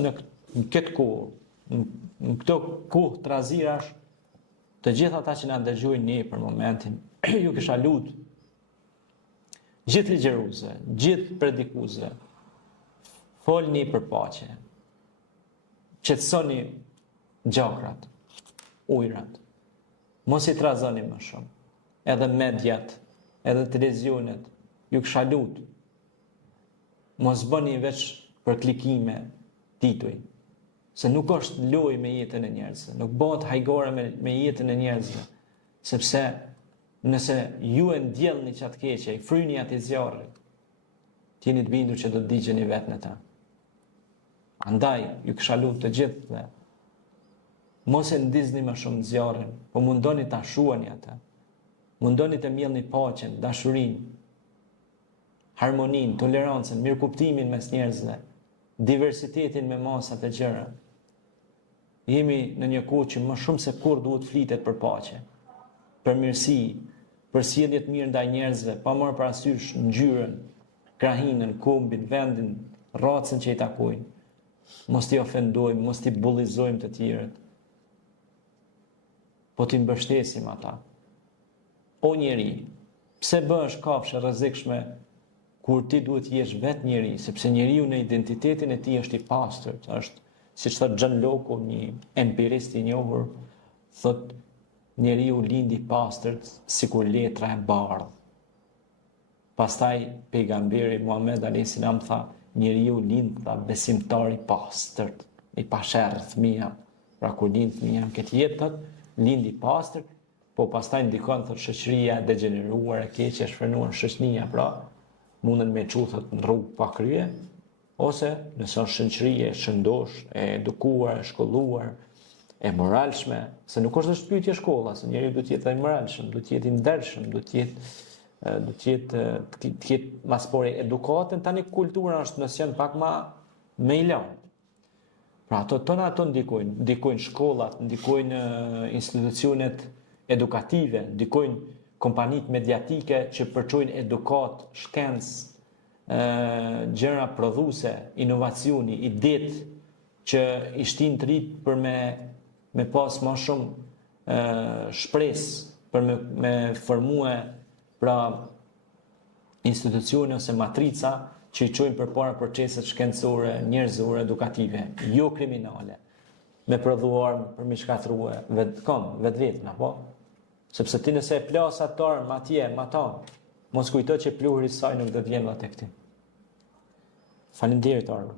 në këtë kohë, në këto kohë të razirash, të gjithë ata që na dëgjojnë ne për momentin, ju kisha lutë, gjithë ligjeruese, gjithë predikuese, folni për paqe, qetësoni gjakrat, ujrat, mos i trazoni më shumë, edhe mediat, edhe televizionet, ju kisha lutë, mos bëni veç për klikime tituj, se nuk është lojë me jetën e njerëzve, nuk bëhet hajgore me jetën e njerëzve, sepse nëse ju e ndjellni qatë keqe, i fryni ati zjarri, t'jeni të bindur që do të digjeni vetë në ta. Andaj, ju kisha lutë të gjithë dhe, mos e ndizni më shumë zjarrin, po mundoni ta shuani atë. Mundoni të mjellni paqen, dashurinë, harmoninë, tolerancën, mirëkuptimin mes njerëzve, diversitetin me masa të gjëra. Jemi në një kohë që më shumë se kur duhet flitet për paqe, për mirësi, për sjellje të mirë ndaj njerëzve, pa marrë parasysh ngjyrën, krahinën, kombin, vendin, racën që i takojnë. Mos t'i ofendojmë, mos t'i bullizojmë të tjerët, po t'i mbështesim ata. O njeri, pse bëhesh kafshë rrezikshme kur ti duhet jesh vetë njeri, sepse njeriu në identitetin e tij është i pastërt, është, siç thot John Locke, një empirist i njohur, thot njeriu lind i pastërt sikur letra e bardhë. Pastaj pejgamberi Muhammed alayhis salam tha, njeriu lind tha besimtar i pastërt, i pasherr fëmia. Pra kur lind fëmia në këtë jetë, thot, lind i pastërt, po pastaj ndikon thot shoqëria e degeneruar, e keqe, e shfrenuar shoqënia, pra munden me çuthet në rrugë pa krye, ose nëse është shoqëri e shëndosh, e edukuar, e shkolluar, e moralshme, se nuk është vetëm pyetje shkolla, se njeriu duhet të jetë i moralshëm, duhet të jetë i ndershëm, duhet të jetë maspore edukatën, tani kultura është nosion pak më i lartë. Pra ato ndikojnë shkollat, ndikojnë institucionet edukative, ndikojnë kompanitë mediatike që përçojnë edukat, shkencë, gjëra prodhuese, inovacioni, idetë që i shtin të rit për me pas më shumë shpresë, për me formue pra institucione ose matrica që i çojnë përpara proceset shkencore, njerëzore, edukative, jo kriminale, me prodhu armë për me shkatrue vetvetën, apo? Sepse ti nëse e plas atë armë atje, ma ta, mos kujto që pluhuri saj nuk do të vjen atë këti. Faleminderit Argo.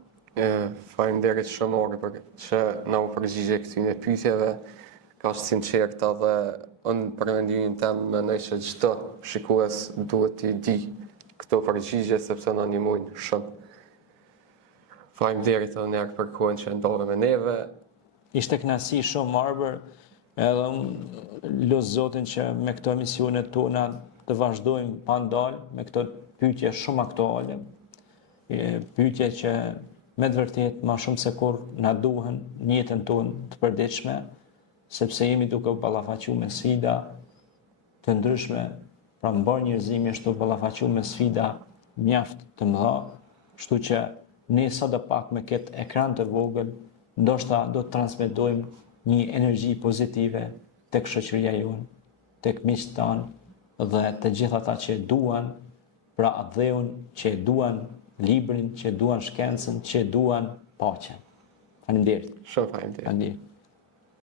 Faleminderit shumë Argo për që na u përgjigje këtyre pyetjeve. Ka është sinqerta dhe unë për mendimin tim mendoj që çdo shikues duhet të di këto përgjigje sepse na ndihmojnë shumë. Faleminderit edhe për kohën që ndodhe me neve. Ishte kënaqësi shumë Arbër, edhe unë lutë Zotin që me këto emisionet tona të vazhdojmë pa ndalë me këto pyetje shumë aktuale, pyetje që me të vërtet ma shumë se kur na duhen në jetën tonë të përditshme, sepse jemi duke u ballafaqur me sfida të ndryshme, pra mbar njerëzimi është u ballafaqur me sfida mjaft të mëdha, kështu që ne sadopak me këtë ekran të vogël, ndoshta do të transmetojmë një energji pozitive tek shoqëria jonë, tek miqtë tanë dhe të gjithë ata që e duan, pra dheun, që e duan librin, që e duan shkencën, që e duan paqen. Faleminderit. Shumë faleminderit.